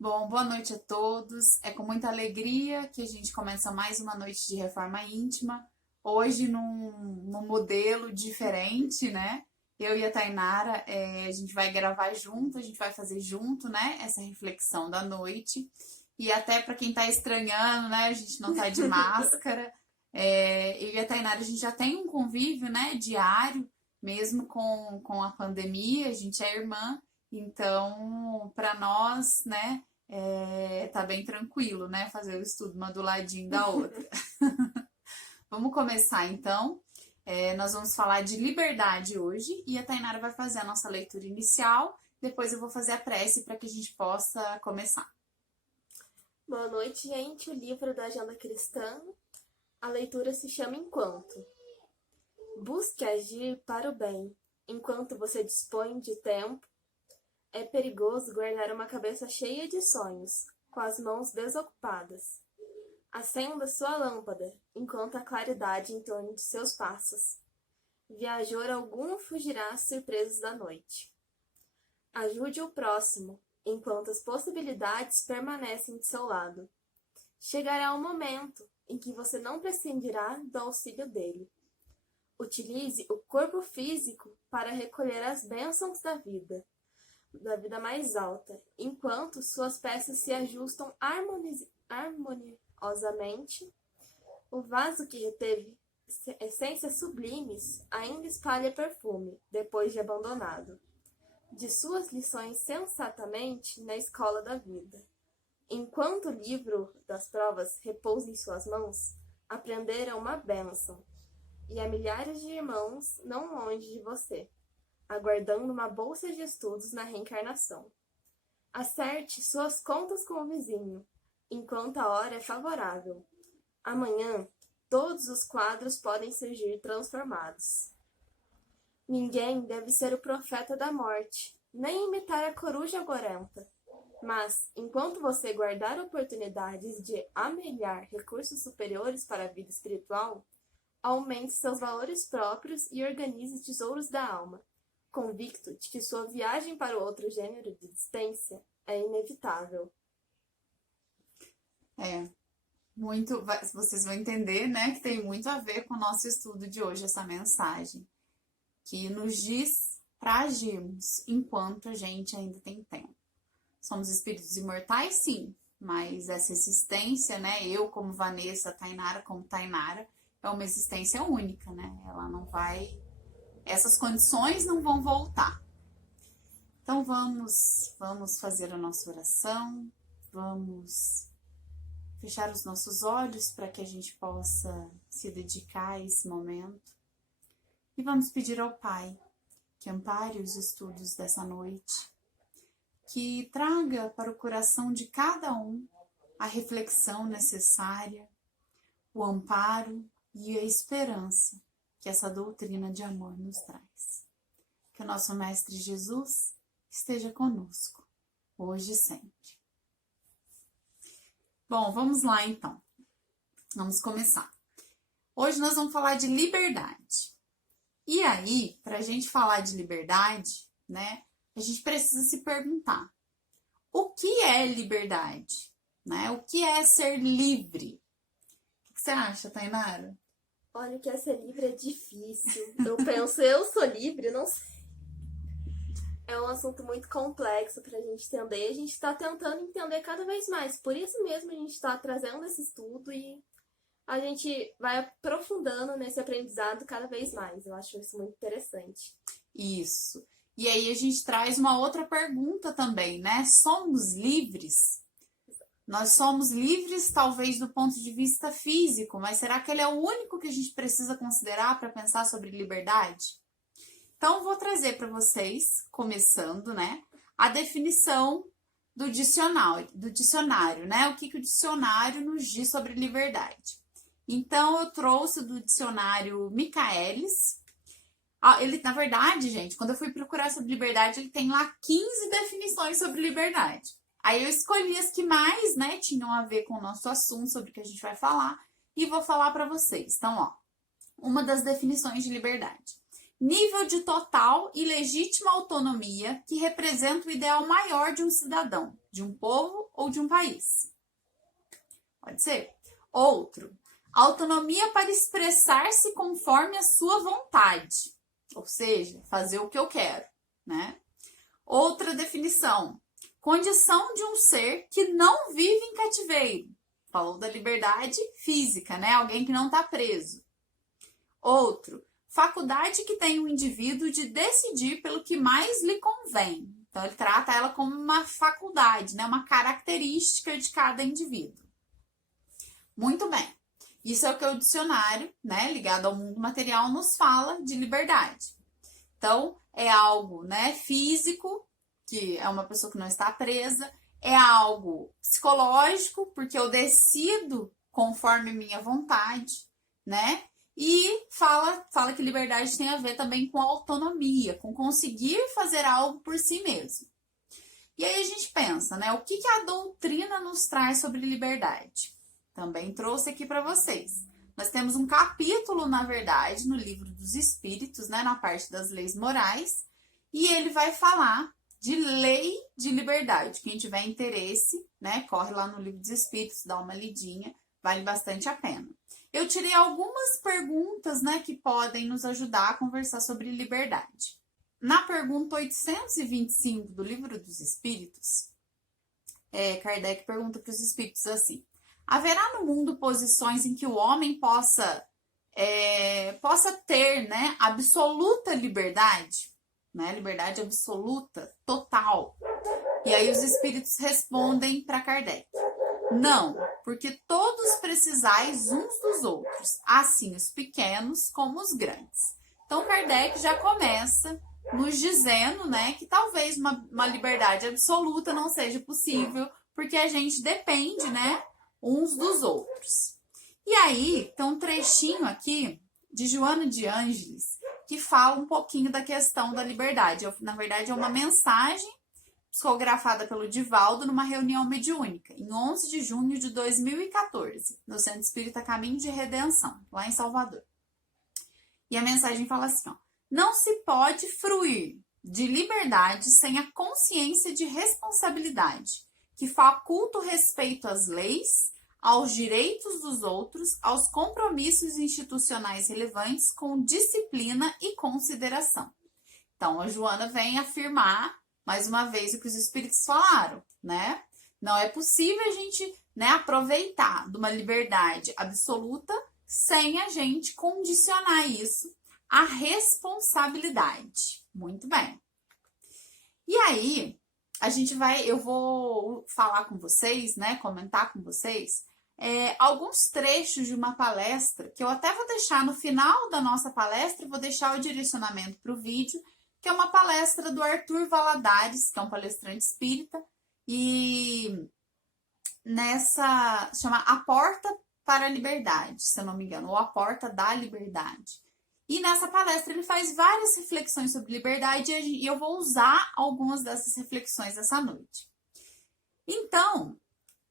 Bom, boa noite a todos. É com muita alegria que a gente começa mais uma noite de reforma íntima. Hoje num modelo diferente, né? Eu e a Tainara, a gente vai gravar junto, a gente vai fazer junto, né? Essa reflexão da noite. E até para quem tá estranhando, né? A gente não tá de máscara. Eu e a Tainara, a gente já tem um convívio, né? Diário, mesmo com a pandemia. A gente é irmã. Então, para nós, né? Tá bem tranquilo, né? Fazer o estudo uma do ladinho da outra. Vamos começar então. Nós vamos falar de liberdade hoje e a Tainara vai fazer a nossa leitura inicial. Depois eu vou fazer a prece para que a gente possa começar. Boa noite, gente. O livro da Agenda Cristã, a leitura se chama Enquanto. Busque agir para o bem, enquanto você dispõe de tempo. É perigoso guardar uma cabeça cheia de sonhos, com as mãos desocupadas. Acenda sua lâmpada, enquanto a claridade em torno de seus passos. Viajor algum fugirá às surpresas da noite. Ajude o próximo, enquanto as possibilidades permanecem de seu lado. Chegará o momento em que você não prescindirá do auxílio dele. Utilize o corpo físico para recolher as bênçãos da vida mais alta, enquanto suas peças se ajustam harmoniosamente. O vaso que reteve essências sublimes ainda espalha perfume, depois de abandonado. De suas lições sensatamente na escola da vida. Enquanto o livro das provas repousa em suas mãos, aprenderá uma bênção, e há milhares de irmãos não longe de você, aguardando uma bolsa de estudos na reencarnação. Acerte suas contas com o vizinho, enquanto a hora é favorável. Amanhã, todos os quadros podem surgir transformados. Ninguém deve ser o profeta da morte, nem imitar a coruja gorenta. Mas, enquanto você guardar oportunidades de amelhar recursos superiores para a vida espiritual, aumente seus valores próprios e organize tesouros da alma, convicto de que sua viagem para o outro gênero de existência é inevitável. Vocês vão entender, né, que tem muito a ver com o nosso estudo de hoje, essa mensagem, que nos diz para agirmos enquanto a gente ainda tem tempo. Somos espíritos imortais, sim, mas essa existência, né, eu como Vanessa, Tainara como Tainara, é uma existência única, né, ela não vai... Essas condições não vão voltar. Então vamos fazer a nossa oração, vamos fechar os nossos olhos para que a gente possa se dedicar a esse momento. E vamos pedir ao Pai que ampare os estudos dessa noite, que traga para o coração de cada um a reflexão necessária, o amparo e a esperança que essa doutrina de amor nos traz. Que o nosso Mestre Jesus esteja conosco, hoje e sempre. Bom, vamos lá então. Vamos começar. Hoje nós vamos falar de liberdade. E aí, para a gente falar de liberdade, né, a gente precisa se perguntar: o que é liberdade? Né? O que é ser livre? O que você acha, Tainara? Olha, que ser livre é difícil. Eu sou livre? Não sei. É um assunto muito complexo para a gente entender. A gente está tentando entender cada vez mais. Por isso mesmo a gente está trazendo esse estudo e a gente vai aprofundando nesse aprendizado cada vez mais. Eu acho isso muito interessante. Isso. E aí a gente traz uma outra pergunta também, né? Somos livres? Nós somos livres, talvez, do ponto de vista físico, mas será que ele é o único que a gente precisa considerar para pensar sobre liberdade? Então, vou trazer para vocês, começando, né, a definição do dicionário, né? O que o dicionário nos diz sobre liberdade. Então, eu trouxe do dicionário Michaelis. Ele, na verdade, gente, quando eu fui procurar sobre liberdade, ele tem lá 15 definições sobre liberdade. Aí eu escolhi as que mais, né, tinham a ver com o nosso assunto, sobre o que a gente vai falar, e vou falar para vocês. Então, ó, uma das definições de liberdade: nível de total e legítima autonomia que representa o ideal maior de um cidadão, de um povo ou de um país. Pode ser. Outro, autonomia para expressar-se conforme a sua vontade, ou seja, fazer o que eu quero, né? Outra definição, condição de um ser que não vive em cativeiro. Falou da liberdade física, né? Alguém que não está preso. Outro, faculdade que tem o indivíduo de decidir pelo que mais lhe convém. Então, ele trata ela como uma faculdade, né? Uma característica de cada indivíduo. Muito bem. Isso é o que o dicionário, né, ligado ao mundo material, nos fala de liberdade. Então, é algo, né, físico, que é uma pessoa que não está presa, é algo psicológico, porque eu decido conforme minha vontade, né? E fala que liberdade tem a ver também com autonomia, com conseguir fazer algo por si mesmo. E aí a gente pensa, né, o que a doutrina nos traz sobre liberdade? Também trouxe aqui para vocês. Nós temos um capítulo, na verdade, no Livro dos Espíritos, né, na parte das leis morais, e ele vai falar de lei de liberdade. Quem tiver interesse, né, corre lá no Livro dos Espíritos, dá uma lidinha, vale bastante a pena. Eu tirei algumas perguntas, né, que podem nos ajudar a conversar sobre liberdade. Na pergunta 825 do Livro dos Espíritos, Kardec pergunta para os espíritos assim: haverá no mundo posições em que o homem possa ter, né, absoluta liberdade, né, liberdade absoluta, total? E aí os espíritos respondem para Kardec: não, porque todos precisais uns dos outros, assim os pequenos como os grandes. Então Kardec já começa nos dizendo, né, que talvez uma liberdade absoluta não seja possível, porque a gente depende, né, uns dos outros. E aí, tem um trechinho aqui de Joana de Ângeles que fala um pouquinho da questão da liberdade. Na verdade, é uma mensagem psicografada pelo Divaldo numa reunião mediúnica, em 11 de junho de 2014, no Centro Espírita Caminho de Redenção, lá em Salvador. E a mensagem fala assim, ó: não se pode fruir de liberdade sem a consciência de responsabilidade, que faculta o respeito às leis, aos direitos dos outros, aos compromissos institucionais relevantes com disciplina e consideração. Então, a Joana vem afirmar, mais uma vez, o que os espíritos falaram, né? Não é possível a gente, né, aproveitar de uma liberdade absoluta sem a gente condicionar isso à responsabilidade. Muito bem. E aí, eu vou falar com vocês, né, comentar com vocês, alguns trechos de uma palestra, que eu até vou deixar no final da nossa palestra, vou deixar o direcionamento para o vídeo, que é uma palestra do Arthur Valadares, que é um palestrante espírita, e chama A Porta para a Liberdade, se eu não me engano, ou A Porta da Liberdade. E nessa palestra ele faz várias reflexões sobre liberdade e eu vou usar algumas dessas reflexões essa noite. Então,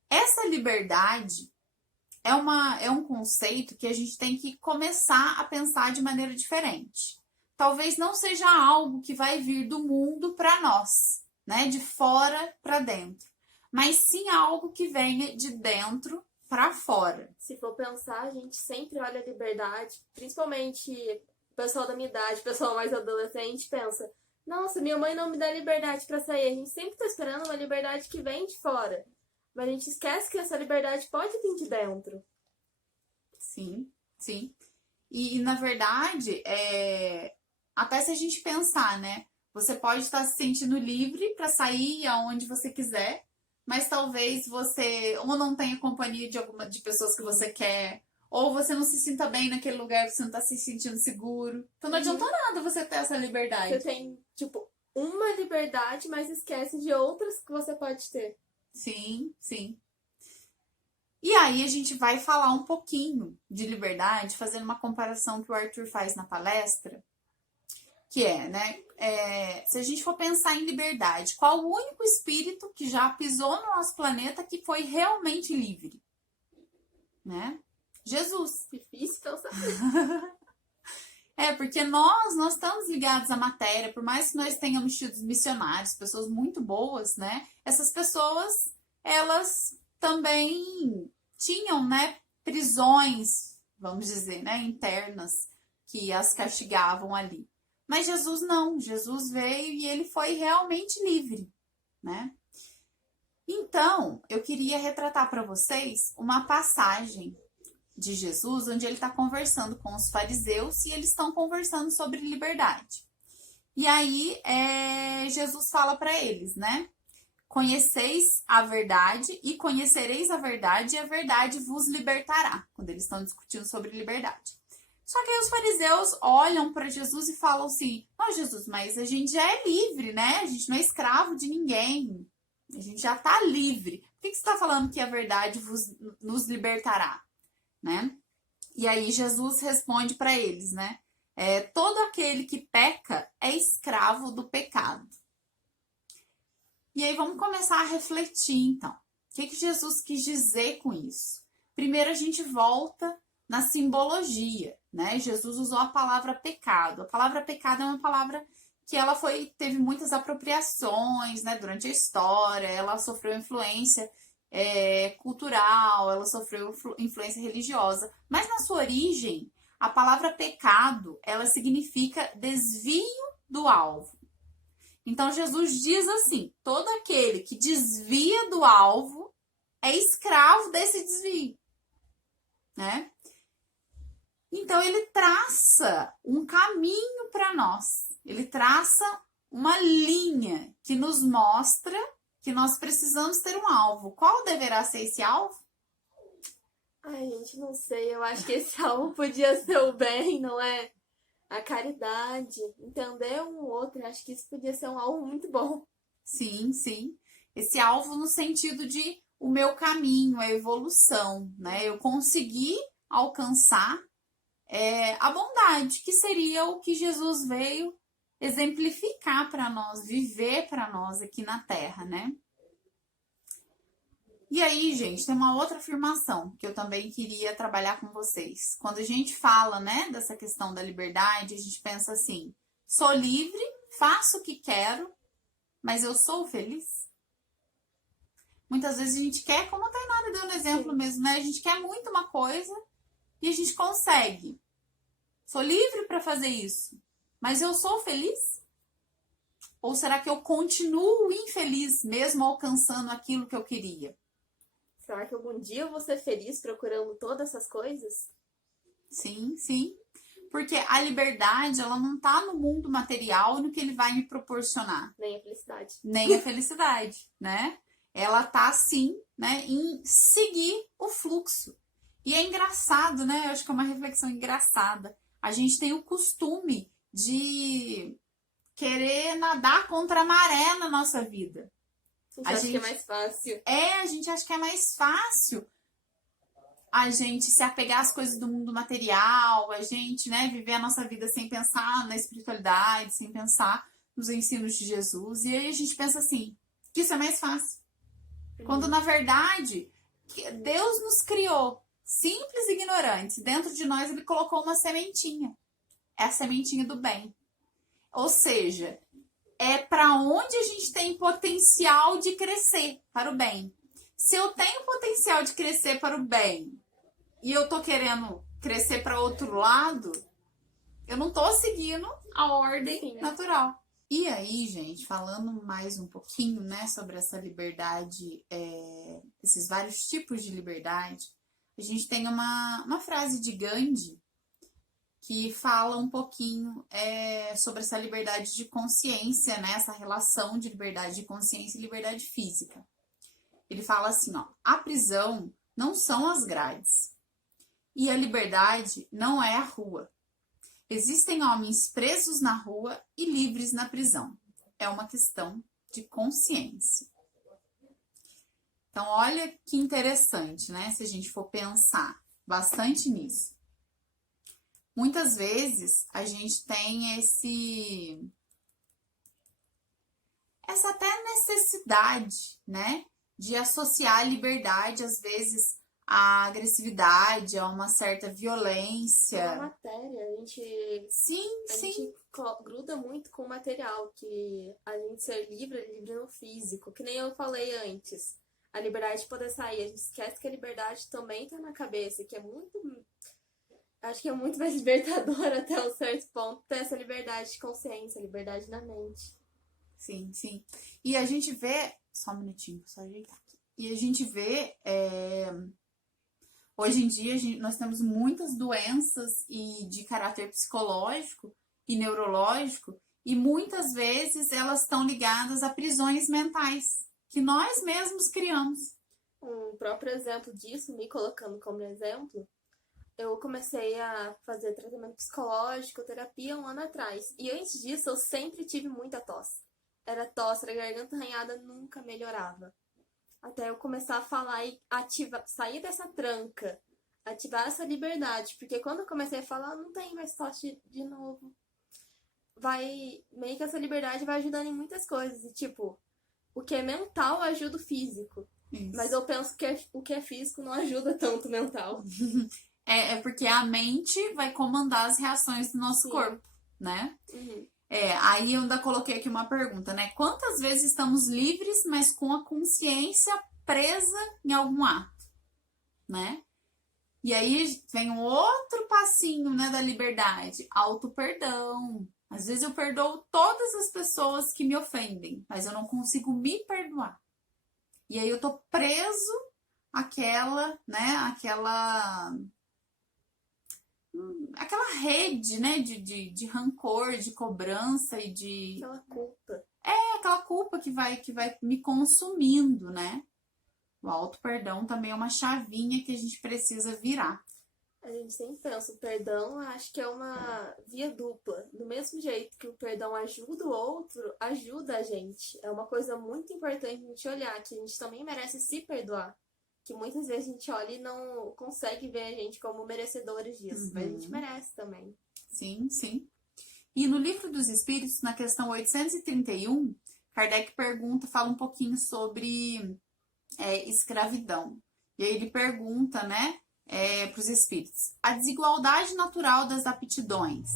essa liberdade é um conceito que a gente tem que começar a pensar de maneira diferente. Talvez não seja algo que vai vir do mundo para nós, né, de fora para dentro, mas sim algo que venha de dentro para fora. Se for pensar, a gente sempre olha a liberdade, principalmente o pessoal da minha idade, o pessoal mais adolescente, pensa: nossa, minha mãe não me dá liberdade para sair. A gente sempre está esperando uma liberdade que vem de fora, mas a gente esquece que essa liberdade pode vir de dentro. Sim, sim. E na verdade, até se a gente pensar, né? Você pode estar se sentindo livre para sair aonde você quiser, mas talvez você ou não tenha companhia de pessoas que você quer, ou você não se sinta bem naquele lugar, você não está se sentindo seguro. Então não adianta nada você ter essa liberdade. Você tem, uma liberdade, mas esquece de outras que você pode ter. Sim, sim. E aí a gente vai falar um pouquinho de liberdade, fazendo uma comparação que o Arthur faz na palestra, que né? Se a gente for pensar em liberdade, qual o único espírito que já pisou no nosso planeta que foi realmente livre? Né? Jesus. Difícil pensar. Porque nós estamos ligados à matéria, por mais que nós tenhamos tido missionários, pessoas muito boas, né? Essas pessoas, elas também tinham, né, prisões, vamos dizer, né, internas, que as castigavam ali. Mas Jesus não, Jesus veio e ele foi realmente livre, né? Então, eu queria retratar para vocês uma passagem de Jesus, onde ele está conversando com os fariseus e eles estão conversando sobre liberdade. E aí, Jesus fala para eles, né? Conheceis a verdade e conhecereis a verdade e a verdade vos libertará, quando eles estão discutindo sobre liberdade. Só que aí os fariseus olham para Jesus e falam assim, Jesus, mas a gente já é livre, né? A gente não é escravo de ninguém. A gente já está livre. Por que você está falando que a verdade nos libertará? Né? E aí Jesus responde para eles, né? Todo aquele que peca é escravo do pecado. E aí vamos começar a refletir, então. O que Jesus quis dizer com isso? Primeiro a gente volta na simbologia, né? Jesus usou a palavra pecado. A palavra pecado é uma palavra que ela teve muitas apropriações, né, durante a história, ela sofreu influência cultural, ela sofreu influência religiosa, mas na sua origem, a palavra pecado, ela significa desvio do alvo. Então Jesus diz assim, todo aquele que desvia do alvo é escravo desse desvio, né? Então ele traça um caminho para nós, ele traça uma linha que nos mostra que nós precisamos ter um alvo. Qual deverá ser esse alvo? Ai, gente, não sei. Eu acho que esse alvo podia ser o bem, não é? A caridade, entender um outro. Eu acho que isso podia ser um alvo muito bom. Sim, sim. Esse alvo no sentido de o meu caminho, a evolução, né? Eu conseguir alcançar a bondade, que seria o que Jesus veio exemplificar para nós, viver para nós aqui na Terra, né? E aí, gente, tem uma outra afirmação que eu também queria trabalhar com vocês. Quando a gente fala, né, dessa questão da liberdade, a gente pensa assim, sou livre, faço o que quero, mas eu sou feliz? Muitas vezes a gente quer, como a Tainara deu no exemplo mesmo, né? A gente quer muito uma coisa e a gente consegue. Sou livre para fazer isso, mas eu sou feliz? Ou será que eu continuo infeliz mesmo alcançando aquilo que eu queria? Será que algum dia eu vou ser feliz procurando todas essas coisas? Sim, sim. Porque a liberdade, ela não tá no mundo material no que ele vai me proporcionar. Nem a felicidade. Nem a felicidade, né? Ela tá, sim, né, em seguir o fluxo. E é engraçado, né? Eu acho que é uma reflexão engraçada. A gente tem o costume de querer nadar contra a maré na nossa vida. A gente acha que é mais fácil. A gente acha que é mais fácil a gente se apegar às coisas do mundo material, a gente, né, viver a nossa vida sem pensar na espiritualidade, sem pensar nos ensinos de Jesus. E aí a gente pensa assim, que isso é mais fácil. Quando, na verdade, Deus nos criou simples e ignorantes. Dentro de nós, ele colocou uma sementinha. É a sementinha do bem. Ou seja, é para onde a gente tem potencial de crescer para o bem. Se eu tenho potencial de crescer para o bem e eu tô querendo crescer para outro lado, eu não tô seguindo a ordem natural. E aí, gente, falando mais um pouquinho, né, sobre essa liberdade, esses vários tipos de liberdade, a gente tem uma frase de Gandhi que fala um pouquinho sobre essa liberdade de consciência, né, essa relação de liberdade de consciência e liberdade física. Ele fala assim, ó, a prisão não são as grades e a liberdade não é a rua. Existem homens presos na rua e livres na prisão. É uma questão de consciência. Então, olha que interessante, né? Se a gente for pensar bastante nisso. Muitas vezes a gente tem essa até necessidade, né? De associar a liberdade, às vezes, a agressividade, a uma certa É uma violência. matéria, Sim, a sim, gente gruda muito com o material, que a gente ser livre é livre no físico, que nem eu falei antes. A liberdade de poder sair, a gente esquece que a liberdade também tá na cabeça, que é muito, acho que é muito mais libertador até um certo ponto ter essa liberdade de consciência, liberdade na mente. sim, sim. E a gente vê, só um minutinho, só ajeitar aqui. E a gente vê, hoje em dia, nós temos muitas doenças e de caráter psicológico e neurológico, e muitas vezes elas estão ligadas a prisões mentais que nós mesmos criamos. Um próprio exemplo disso, me colocando como exemplo, eu comecei a fazer tratamento psicológico, terapia 1 ano atrás. E antes disso, eu sempre tive muita tosse. Era tosse, era garganta arranhada, nunca melhorava. Até eu começar a falar e sair dessa tranca, ativar essa liberdade. Porque quando eu comecei a falar, não tem mais tosse de novo. Meio que essa liberdade vai ajudando em muitas coisas. E tipo, o que é mental ajuda o físico. Isso. Mas eu penso que o que é físico não ajuda tanto o mental. É porque a mente vai comandar as reações do nosso Sim. corpo, né? Uhum. Aí eu ainda coloquei aqui uma pergunta, né? Quantas vezes estamos livres, mas com a consciência presa em algum ato, né? E aí vem um outro passinho, né, da liberdade, auto-perdão. Às vezes eu perdoo todas as pessoas que me ofendem, mas eu não consigo me perdoar. E aí eu tô preso àquela, né, aquela rede, né, de rancor, de cobrança e de Aquela culpa. aquela culpa que vai me consumindo, né? O auto-perdão também é uma chavinha que a gente precisa virar. A gente sempre pensa, o perdão acho que é uma via dupla. Do mesmo jeito que o perdão ajuda o outro, ajuda a gente. É uma coisa muito importante a gente olhar, que a gente também merece se perdoar. Que muitas vezes a gente olha e não consegue ver a gente como merecedores disso, mas a gente merece também. Sim, sim. E no Livro dos Espíritos, na questão 831, Kardec fala um pouquinho sobre escravidão. E aí ele pergunta, né, para os espíritos: a desigualdade natural das aptidões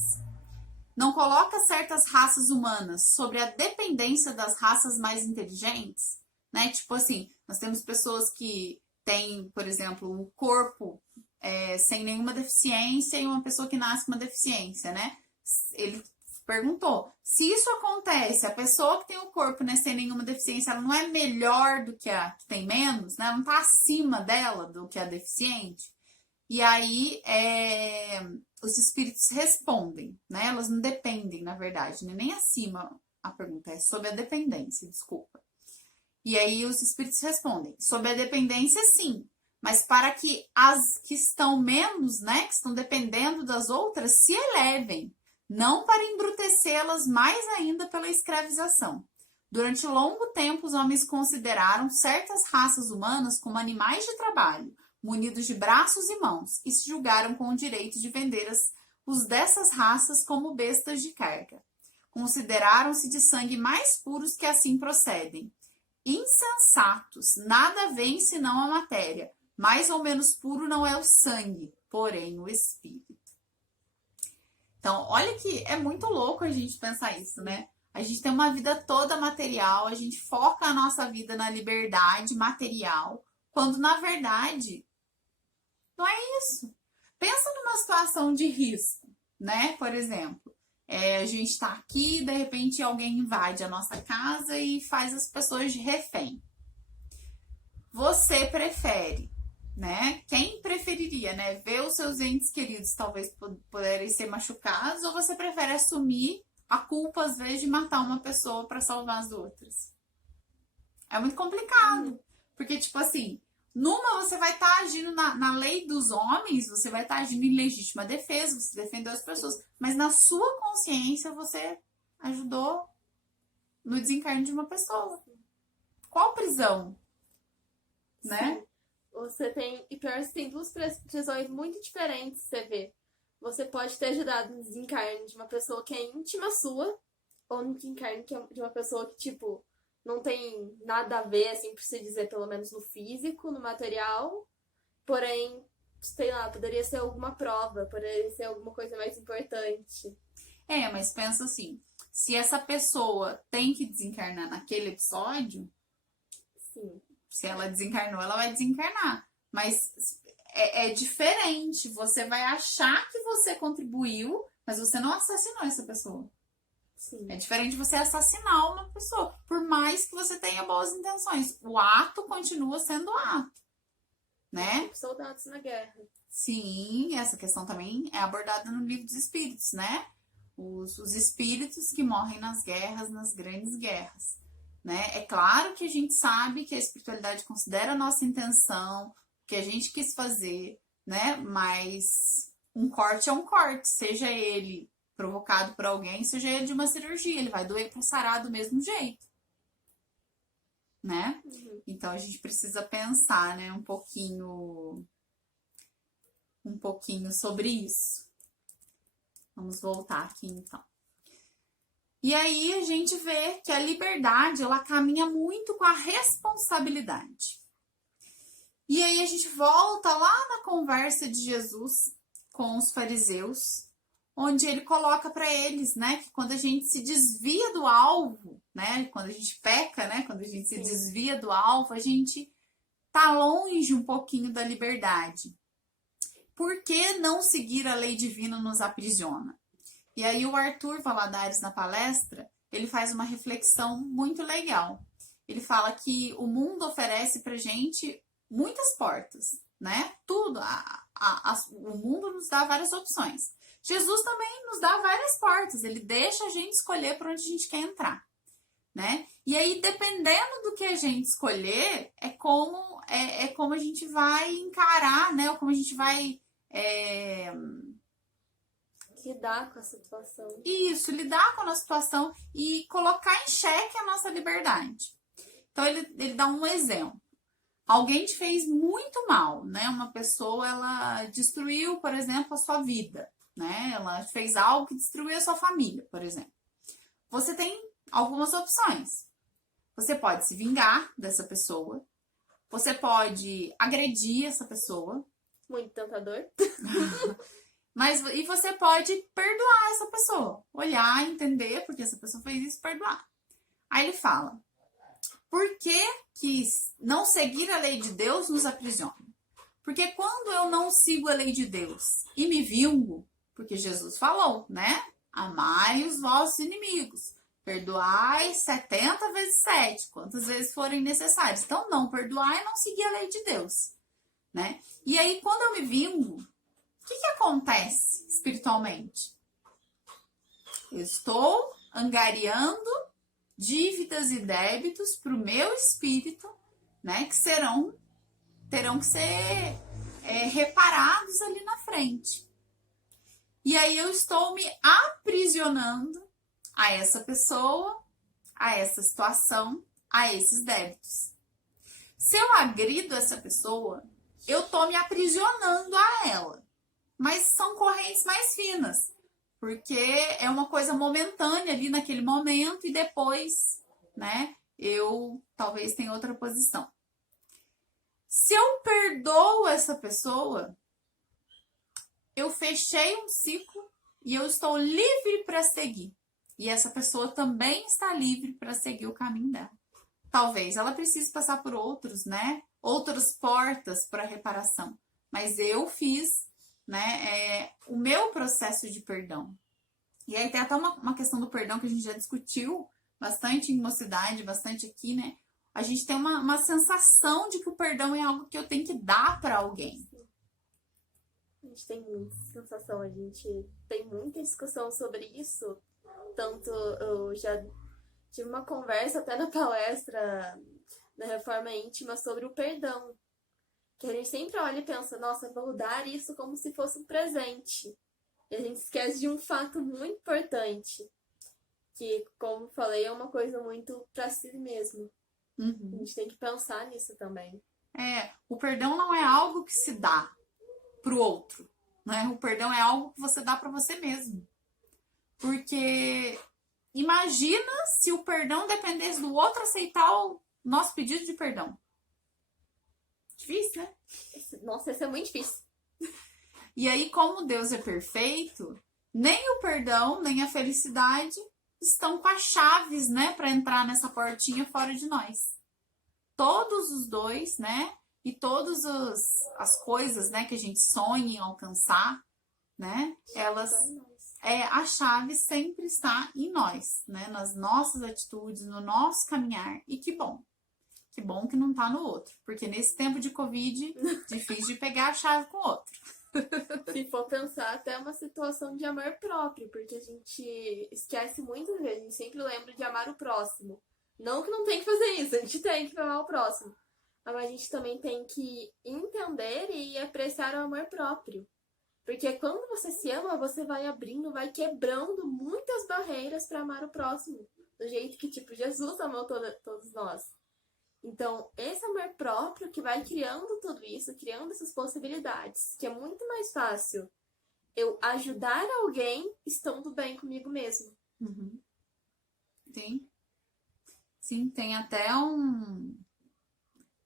não coloca certas raças humanas sobre a dependência das raças mais inteligentes? Né? Tipo assim, nós temos pessoas que têm, por exemplo, o corpo sem nenhuma deficiência e uma pessoa que nasce com uma deficiência, né? Ele perguntou, se isso acontece, a pessoa que tem o corpo, né, sem nenhuma deficiência, ela não é melhor do que a que tem menos, né? Ela não está acima dela do que a deficiente? E aí os espíritos respondem, né? Elas não dependem, na verdade, né? Nem acima. A pergunta é sobre a dependência, desculpa. E aí os espíritos respondem, sobre a dependência, sim, mas para que as que estão menos, né, que estão dependendo das outras, se elevem, não para embrutecê-las mais ainda pela escravização. Durante longo tempo, os homens consideraram certas raças humanas como animais de trabalho, munidos de braços e mãos, e se julgaram com o direito de vender os dessas raças como bestas de carga. Consideraram-se de sangue mais puros que assim procedem. Insensatos, nada veem senão a matéria. Mais ou menos puro não é o sangue, porém o espírito. Então, olha que é muito louco a gente pensar isso, né? A gente tem uma vida toda material, a gente foca a nossa vida na liberdade material, quando na verdade não é isso. Pensa numa situação de risco, né? Por exemplo, a gente tá aqui, de repente alguém invade a nossa casa e faz as pessoas de refém. Você prefere, né? Quem preferiria, né? Ver os seus entes queridos talvez poderem ser machucados, ou você prefere assumir a culpa, às vezes, de matar uma pessoa para salvar as outras? É muito complicado. Porque, tipo assim, numa você vai estar agindo na lei dos homens, você vai estar agindo em legítima defesa, você defendeu as pessoas, mas na sua consciência você ajudou no desencarne de uma pessoa. Qual prisão? Né? Sim. E pior, você tem duas prisões muito diferentes, você vê. Você pode ter ajudado no desencarne de uma pessoa que é íntima sua, ou no desencarne de uma pessoa que, tipo, não tem nada a ver, assim, por se dizer, pelo menos no físico, no material. porém, sei lá, poderia ser alguma prova, poderia ser alguma coisa mais importante. Mas pensa assim, se essa pessoa tem que desencarnar naquele episódio, Sim, se ela desencarnou, ela vai desencarnar. Mas é diferente. Você vai achar que você contribuiu, mas você não assassinou essa pessoa. sim. É diferente de você assassinar uma pessoa, por mais que você tenha boas intenções. O ato continua sendo ato, né? Tipo soldados na guerra. Sim, essa questão também é abordada no Livro dos Espíritos, né? Os espíritos que morrem nas guerras, nas grandes guerras, né? É claro que a gente sabe que a espiritualidade considera a nossa intenção, o que a gente quis fazer, né? Mas um corte é um corte, seja ele provocado por alguém, seja ele de uma cirurgia, ele vai doer para sarar do mesmo jeito, né? Uhum. Então a gente precisa pensar, né, um pouquinho sobre isso. Vamos voltar aqui então. E aí a gente vê que a liberdade, ela caminha muito com a responsabilidade. E aí a gente volta lá na conversa de Jesus com os fariseus, onde ele coloca para eles, né, que quando a gente se desvia do alvo, né, quando a gente peca, né, quando a gente se desvia do alvo, a gente tá longe um pouquinho da liberdade. Por que não seguir a lei divina nos aprisiona? E aí o Arthur Valadares, na palestra, ele faz uma reflexão muito legal. Ele fala que o mundo oferece pra gente muitas portas, né? Tudo, o mundo nos dá várias opções. Jesus também nos dá várias portas, ele deixa a gente escolher por onde a gente quer entrar, né? E aí, dependendo do que a gente escolher, é como a gente vai encarar, né? Ou como a gente vai lidar com a situação. Isso, lidar com a nossa situação e colocar em xeque a nossa liberdade. Então, ele dá um exemplo. Alguém te fez muito mal, né? Uma pessoa, ela destruiu, por exemplo, a sua vida, né? Ela fez algo que destruiu a sua família, por exemplo. Você tem algumas opções. Você pode se vingar dessa pessoa. Você pode agredir essa pessoa. Muito tentador. E você pode perdoar essa pessoa. Olhar, entender porque essa pessoa fez isso, perdoar. Aí ele fala, por que não seguir a lei de Deus nos aprisiona? Porque quando eu não sigo a lei de Deus e me vingo, porque Jesus falou, né? Amai os vossos inimigos. Perdoai 70 vezes 7, quantas vezes forem necessárias. Então, não perdoar é não seguir a lei de Deus, né? E aí, quando eu me vingo, o que acontece espiritualmente? Eu estou angariando dívidas e débitos para o meu espírito, né? Que terão que ser reparados ali na frente. E aí eu estou me aprisionando a essa pessoa, a essa situação, a esses débitos. Se eu agrido essa pessoa, eu estou me aprisionando a ela. Mas são correntes mais finas, porque é uma coisa momentânea ali naquele momento e depois, né, eu talvez tenha outra posição. Se eu perdoo essa pessoa, eu fechei um ciclo e eu estou livre para seguir. E essa pessoa também está livre para seguir o caminho dela. Talvez ela precise passar por outros, né? Outras portas para reparação. Mas eu fiz, né, o meu processo de perdão. E aí tem até uma questão do perdão que a gente já discutiu bastante em Mocidade, bastante aqui, né? A gente tem uma sensação de que o perdão é algo que eu tenho que dar para alguém. A gente tem muita sensação, a gente tem muita discussão sobre isso. Tanto eu já tive uma conversa até na palestra da Reforma Íntima sobre o perdão. Que a gente sempre olha e pensa, nossa, vou dar isso como se fosse um presente. E a gente esquece de um fato muito importante. Que, como falei, é uma coisa muito pra si mesmo. Uhum. A gente tem que pensar nisso também. O perdão não é algo que se dá pro outro, né? O perdão é algo que você dá para você mesmo. Porque imagina se o perdão dependesse do outro aceitar o nosso pedido de perdão. Difícil, né? Nossa, isso é muito difícil. E aí, como Deus é perfeito, nem o perdão, nem a felicidade estão com as chaves, né, para entrar nessa portinha fora de nós. Todos os dois, né, e todas as coisas, né, que a gente sonha em alcançar, né, elas, a chave sempre está em nós, né, nas nossas atitudes, no nosso caminhar. E que bom que não tá no outro, porque nesse tempo de Covid, difícil de pegar a chave com o outro. Se for pensar, até é uma situação de amor próprio, porque a gente esquece muitas vezes, a gente sempre lembra de amar o próximo. Não que não tem que fazer isso, a gente tem que amar o próximo. Mas a gente também tem que entender e apreciar o amor próprio. Porque quando você se ama, você vai abrindo, vai quebrando muitas barreiras para amar o próximo. Do jeito que, tipo, Jesus amou todos nós. Então, esse amor próprio que vai criando tudo isso, criando essas possibilidades, que é muito mais fácil eu ajudar alguém estando bem comigo mesmo. Uhum. Sim, tem até um...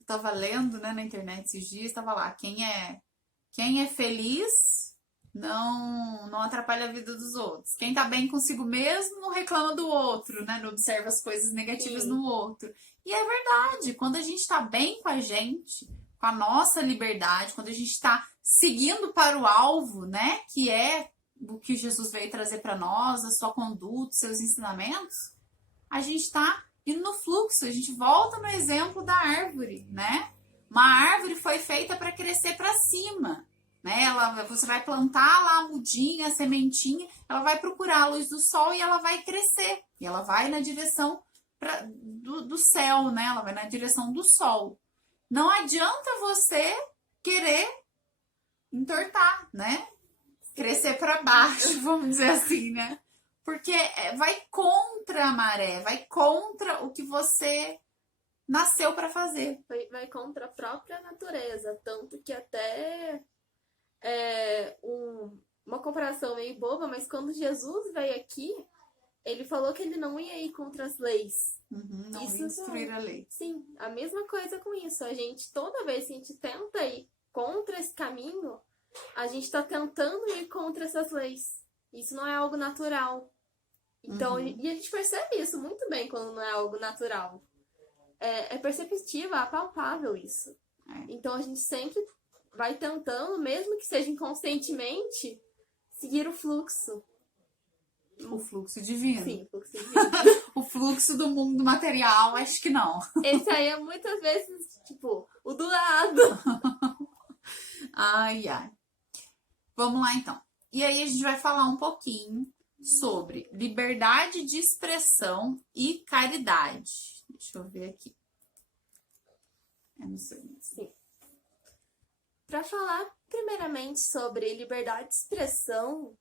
Eu tava lendo, né, na internet esses dias, tava lá, quem é feliz não atrapalha a vida dos outros. Quem tá bem consigo mesmo não reclama do outro, né, não observa as coisas negativas Sim. no outro. E é verdade, quando a gente tá bem com a gente, com a nossa liberdade, quando a gente tá seguindo para o alvo, né, que é o que Jesus veio trazer para nós, a sua conduta, seus ensinamentos, a gente tá indo no fluxo, a gente volta no exemplo da árvore, né? Uma árvore foi feita para crescer para cima, né? Você vai plantar lá a mudinha, a sementinha, ela vai procurar a luz do sol e ela vai crescer. E ela vai na direção do céu, né? Ela vai na direção do sol. Não adianta você querer entortar, né? Crescer para baixo, vamos dizer assim, né? Porque vai contra a maré, vai contra o que você nasceu para fazer. Vai contra a própria natureza, tanto que até uma comparação meio boba, mas quando Jesus veio aqui, ele falou que ele não ia ir contra as leis. Uhum, não ia destruir a lei. Sim, a mesma coisa com isso. A gente, toda vez que a gente tenta ir contra esse caminho, a gente está tentando ir contra essas leis. Isso não é algo natural. Então, e a gente percebe isso muito bem quando não é algo natural. É perceptível, é palpável isso. Então, a gente sempre vai tentando, mesmo que seja inconscientemente, seguir o fluxo. O fluxo divino. Sim, o fluxo divino. O fluxo do mundo material, acho que não. Esse aí é muitas vezes, tipo, o do lado. Ai, ai. Vamos lá, então. E aí a gente vai falar um pouquinho sobre liberdade de expressão e caridade. Deixa eu ver aqui. Sim. Para falar primeiramente sobre liberdade de expressão,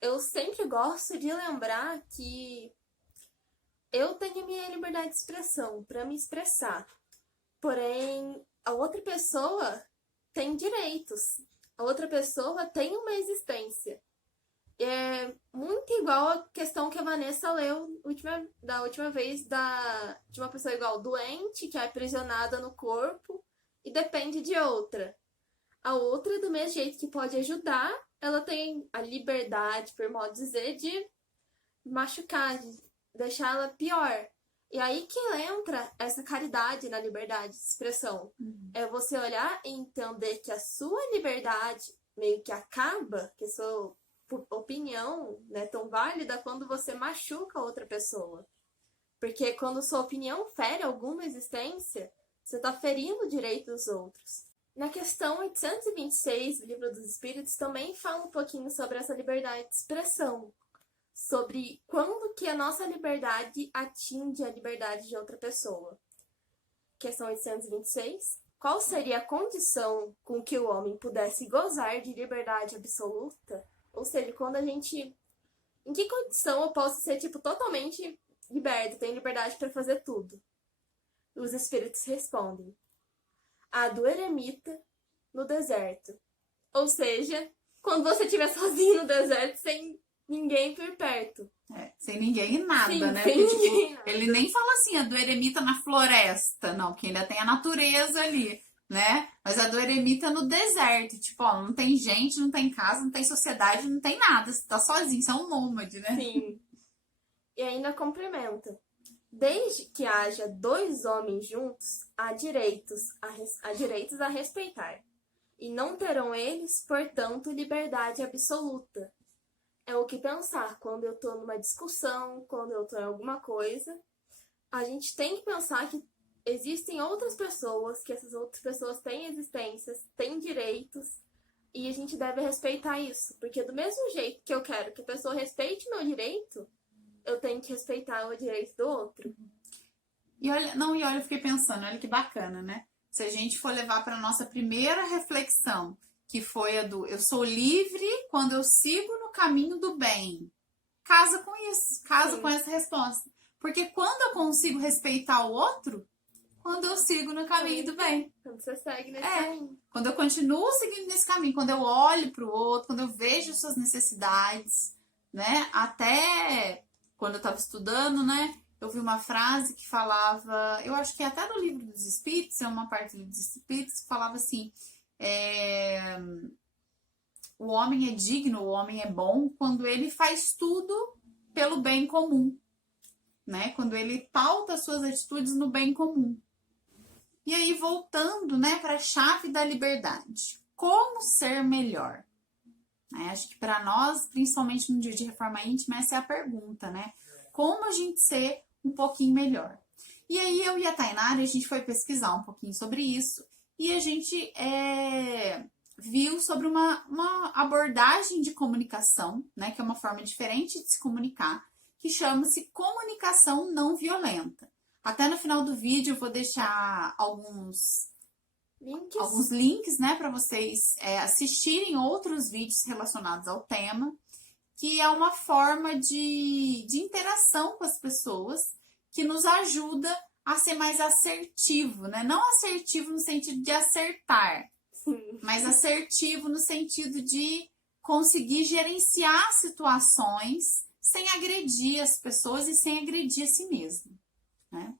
eu sempre gosto de lembrar que eu tenho a minha liberdade de expressão para me expressar. Porém, a outra pessoa tem direitos. A outra pessoa tem uma existência. É muito igual a questão que a Vanessa leu da última vez de uma pessoa igual doente, que é aprisionada no corpo e depende de outra. A outra, do mesmo jeito que pode ajudar, ela tem a liberdade, por modo de dizer, de machucar, de deixar ela pior. E aí que entra essa caridade na liberdade de expressão. É você olhar e entender que a sua liberdade meio que acaba, que a sua opinião não é tão válida quando você machuca outra pessoa. Porque quando sua opinião fere alguma existência, você está ferindo o direito dos outros. Na questão 826 do Livro dos Espíritos também fala um pouquinho sobre essa liberdade de expressão. Sobre quando que a nossa liberdade atinge a liberdade de outra pessoa. Questão 826. Qual seria a condição com que o homem pudesse gozar de liberdade absoluta? Ou seja, quando a gente... Em que condição eu posso ser, tipo, totalmente liberto, tenho liberdade para fazer tudo? Os espíritos respondem: a do eremita no deserto. Ou seja, quando você estiver sozinho no deserto, sem ninguém por perto. Sem ninguém e nada, Sim, né? sem Porque, ninguém, nada. ele nem fala assim, a do eremita na floresta, não, porque ainda tem a natureza ali. né? Mas a do eremita no deserto, tipo, ó, não tem gente, não tem casa, não tem sociedade, não tem nada, você tá sozinho, você é um nômade, né? Sim. E ainda complementa. Desde que haja dois homens juntos, há direitos a respeitar. E não terão eles, portanto, liberdade absoluta. É o que pensar quando eu tô numa discussão, quando eu tô em alguma coisa. A gente tem que pensar que existem outras pessoas, que essas outras pessoas têm existências, têm direitos, e a gente deve respeitar isso. Porque do mesmo jeito que eu quero que a pessoa respeite meu direito, eu tenho que respeitar o direito do outro. E olha, eu fiquei pensando, olha que bacana, né? Se a gente for levar para nossa primeira reflexão, que foi a do eu sou livre quando eu sigo no caminho do bem. Casa com isso, casa Sim. com essa resposta. Porque quando eu consigo respeitar o outro, quando eu sigo no caminho do bem. Quando você segue nesse caminho. Quando eu continuo seguindo nesse caminho, quando eu olho para o outro, quando eu vejo suas necessidades, né? Até quando eu estava estudando, né? Eu vi uma frase que falava, eu acho que é até no livro dos Espíritos, é uma parte do livro dos Espíritos, que falava assim, o homem é digno, o homem é bom quando ele faz tudo pelo bem comum, né? Quando ele pauta suas atitudes no bem comum. E aí, voltando, né, para a chave da liberdade. Como ser melhor? Acho que para nós, principalmente no dia de reforma íntima, essa é a pergunta, né? Como a gente ser um pouquinho melhor? E aí, eu e a Tainara, a gente foi pesquisar um pouquinho sobre isso e a gente viu sobre uma abordagem de comunicação, né, que é uma forma diferente de se comunicar, que chama-se comunicação não violenta. Até no final do vídeo eu vou deixar alguns links, né, para vocês assistirem outros vídeos relacionados ao tema, que é uma forma de interação com as pessoas que nos ajuda a ser mais assertivo, né? Não assertivo no sentido de acertar, mas assertivo no sentido de conseguir gerenciar situações sem agredir as pessoas e sem agredir a si mesmo, né?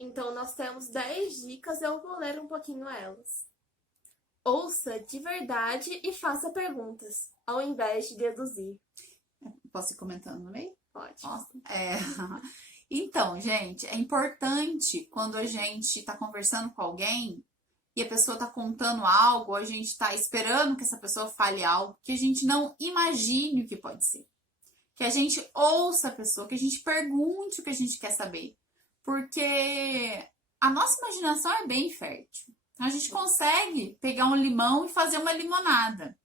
Então, nós temos 10 dicas, eu vou ler um pouquinho elas. Ouça de verdade e faça perguntas, ao invés de deduzir. Posso ir comentando no meio? Pode. Então, gente, é importante quando a gente está conversando com alguém e a pessoa está contando algo, ou a gente está esperando que essa pessoa fale algo, que a gente não imagine o que pode ser. Que a gente ouça a pessoa, que a gente pergunte o que a gente quer saber. Porque a nossa imaginação é bem fértil. A gente consegue pegar um limão e fazer uma limonada.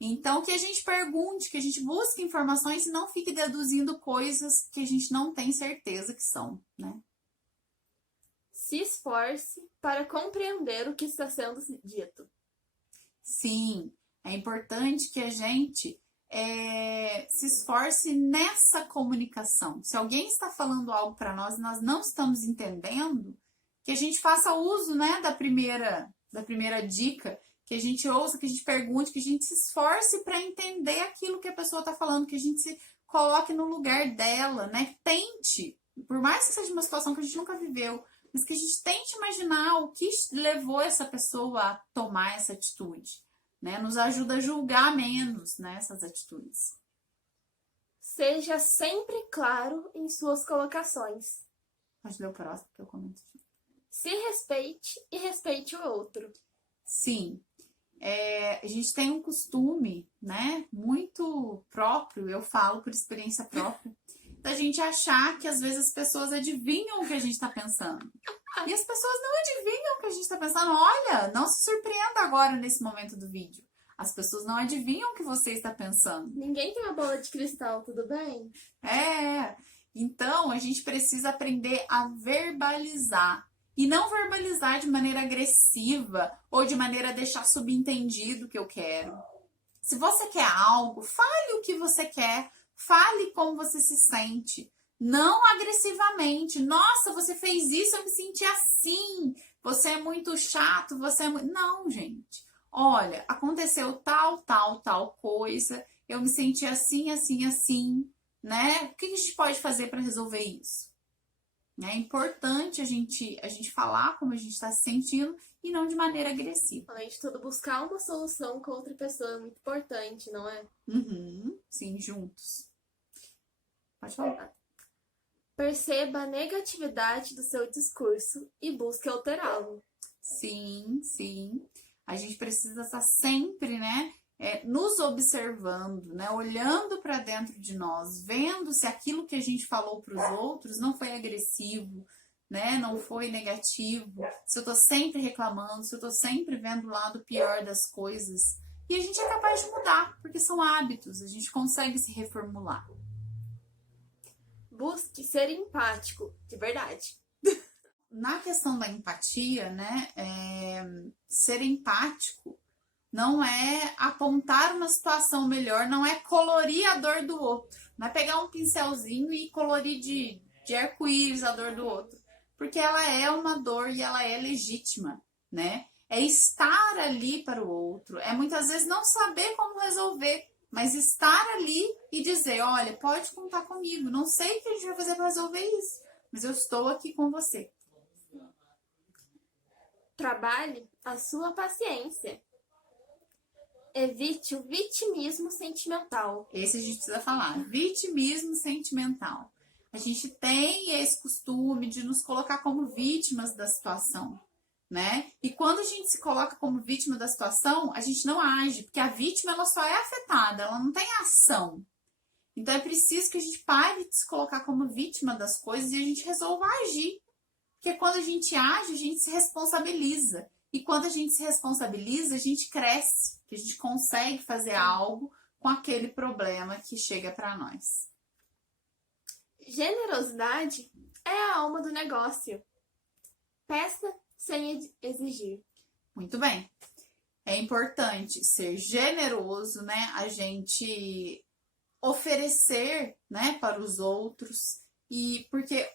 Então, que a gente pergunte, que a gente busque informações e não fique deduzindo coisas que a gente não tem certeza que são, né? Se esforce para compreender o que está sendo dito. Sim, é importante que a gente se esforce nessa comunicação. Se alguém está falando algo para nós e nós não estamos entendendo, que a gente faça uso, né, da primeira dica, que a gente ouça, que a gente pergunte, que a gente se esforce para entender aquilo que a pessoa está falando, que a gente se coloque no lugar dela, né? Tente, por mais que seja uma situação que a gente nunca viveu, mas que a gente tente imaginar o que levou essa pessoa a tomar essa atitude, né? Nos ajuda a julgar menos, né, essas atitudes. Seja sempre claro em suas colocações. Pode ler o próximo que eu comento. Se respeite e respeite o outro. Sim. A gente tem um costume, né, muito próprio, eu falo por experiência própria, da gente achar que às vezes as pessoas adivinham o que a gente está pensando. E as pessoas não adivinham o que a gente está pensando. Olha, não se surpreenda agora nesse momento do vídeo. As pessoas não adivinham o que você está pensando. Ninguém tem uma bola de cristal, tudo bem? Então a gente precisa aprender a verbalizar. E não verbalizar de maneira agressiva ou de maneira a deixar subentendido o que eu quero. Se você quer algo, fale o que você quer, fale como você se sente. Não agressivamente. Nossa, você fez isso, eu me senti assim. Você é muito chato, você é muito... Não, gente. Olha, aconteceu tal coisa. Eu me senti assim, assim, assim, né? O que a gente pode fazer para resolver isso? É importante a gente falar como a gente está se sentindo e não de maneira agressiva. Além de tudo, buscar uma solução com outra pessoa é muito importante, não é? Uhum, sim, juntos. Pode falar. Perceba a negatividade do seu discurso e busque alterá-lo. Sim, sim. A gente precisa estar sempre, né, nos observando, né, olhando para dentro de nós, vendo se aquilo que a gente falou para os outros não foi agressivo, né, não foi negativo, se eu tô sempre reclamando, se eu tô sempre vendo o lado pior das coisas. E a gente é capaz de mudar, porque são hábitos, a gente consegue se reformular. Busque ser empático, de verdade. Na questão da empatia, né, ser empático não é apontar uma situação melhor, não é colorir a dor do outro, não é pegar um pincelzinho e colorir de arco-íris a dor do outro, porque ela é uma dor e ela é legítima, né? É estar ali para o outro, é muitas vezes não saber como resolver, mas estar ali e dizer, olha, pode contar comigo, não sei o que a gente vai fazer para resolver isso, mas eu estou aqui com você. Trabalhe a sua paciência. Evite o vitimismo sentimental. Esse a gente precisa falar. Vitimismo sentimental. A gente tem esse costume de nos colocar como vítimas da situação, né? E quando a gente se coloca como vítima da situação, a gente não age, porque a vítima ela só é afetada, ela não tem ação. Então é preciso que a gente pare de se colocar como vítima das coisas e a gente resolva agir. Porque quando a gente age, a gente se responsabiliza. E quando a gente se responsabiliza, a gente cresce, que a gente consegue fazer algo com aquele problema que chega para nós. Generosidade é a alma do negócio. Peça sem exigir. Muito bem. É importante ser generoso, né? A gente oferecer, né, para os outros. E porque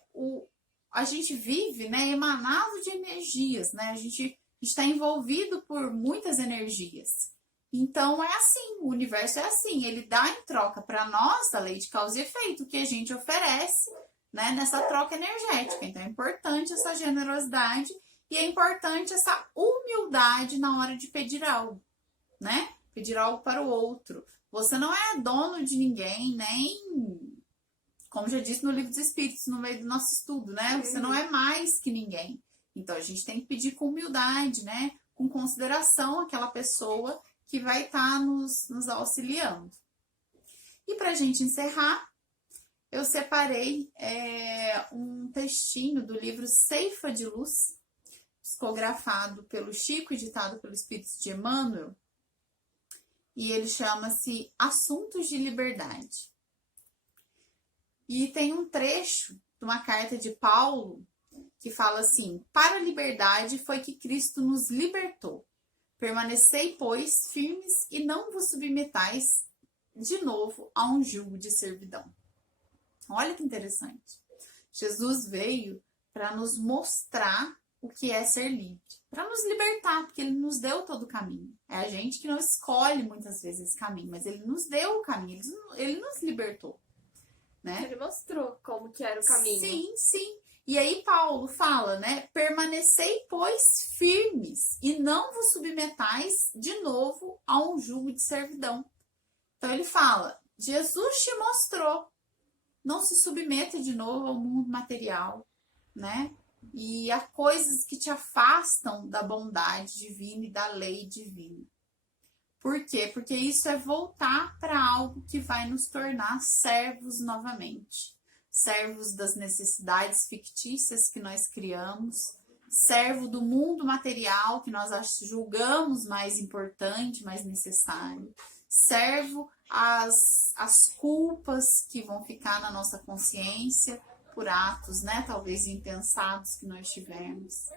a gente vive, né, emanado de energias, né? A gente está envolvido por muitas energias. Então é assim, o universo é assim, ele dá em troca para nós a lei de causa e efeito, o que a gente oferece, né, nessa troca energética. Então é importante essa generosidade e é importante essa humildade na hora de pedir algo, né? Pedir algo para o outro. Você não é dono de ninguém, nem, como já disse no Livro dos Espíritos, no meio do nosso estudo, né? Você não é mais que ninguém. Então, a gente tem que pedir com humildade, né? Com consideração àquela pessoa que vai estar nos auxiliando. E para a gente encerrar, eu separei um textinho do livro Ceifa de Luz, psicografado pelo Chico e ditado pelo Espírito de Emmanuel, e ele chama-se Assuntos de Liberdade. E tem um trecho de uma carta de Paulo que fala assim: para a liberdade foi que Cristo nos libertou. Permanecei, pois, firmes e não vos submetais de novo a um jugo de servidão. Olha que interessante. Jesus veio para nos mostrar o que é ser livre, para nos libertar, porque ele nos deu todo o caminho. É a gente que não escolhe muitas vezes esse caminho, mas ele nos deu o caminho, ele nos libertou, né? Ele mostrou como que era o caminho. Sim, sim. E aí Paulo fala, né? Permanecei, pois, firmes e não vos submetais de novo a um jugo de servidão. Então ele fala, Jesus te mostrou, não se submeta de novo ao mundo material, né? E a coisas que te afastam da bondade divina e da lei divina. Por quê? Porque isso é voltar para algo que vai nos tornar servos novamente. Servos das necessidades fictícias que nós criamos, servo do mundo material que nós julgamos mais importante, mais necessário, servo às culpas que vão ficar na nossa consciência por atos, né, talvez impensados que nós tivemos.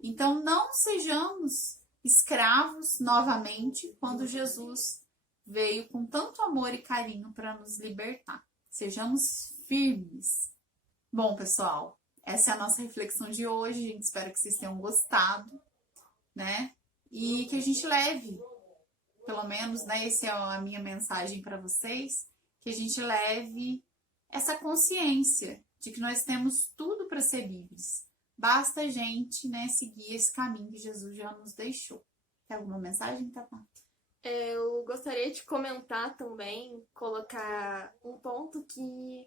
Então não sejamos escravos novamente quando Jesus veio com tanto amor e carinho para nos libertar. Sejamos firmes. Bom, pessoal, essa é a nossa reflexão de hoje. A gente espera que vocês tenham gostado, né? E que a gente leve, pelo menos, né? Essa é a minha mensagem para vocês, que a gente leve essa consciência de que nós temos tudo para ser livres. Basta a gente, né, seguir esse caminho que Jesus já nos deixou. Tem alguma mensagem, Tatá? Eu gostaria de comentar também, colocar um ponto que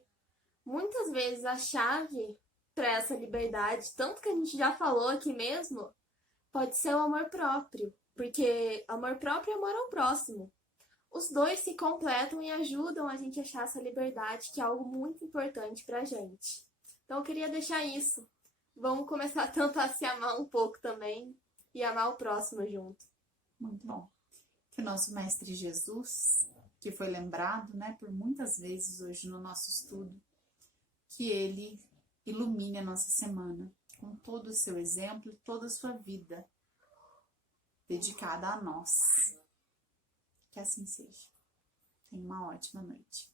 muitas vezes a chave para essa liberdade, tanto que a gente já falou aqui mesmo, pode ser o amor próprio, porque amor próprio e amor ao próximo. Os dois se completam e ajudam a gente a achar essa liberdade, que é algo muito importante pra gente. Então eu queria deixar isso. Vamos começar a tentar se amar um pouco também e amar o próximo junto. Muito bom. Que o nosso Mestre Jesus, que foi lembrado, né, por muitas vezes hoje no nosso estudo, que ele ilumine a nossa semana com todo o seu exemplo e toda a sua vida dedicada a nós. Que assim seja. Tenha uma ótima noite.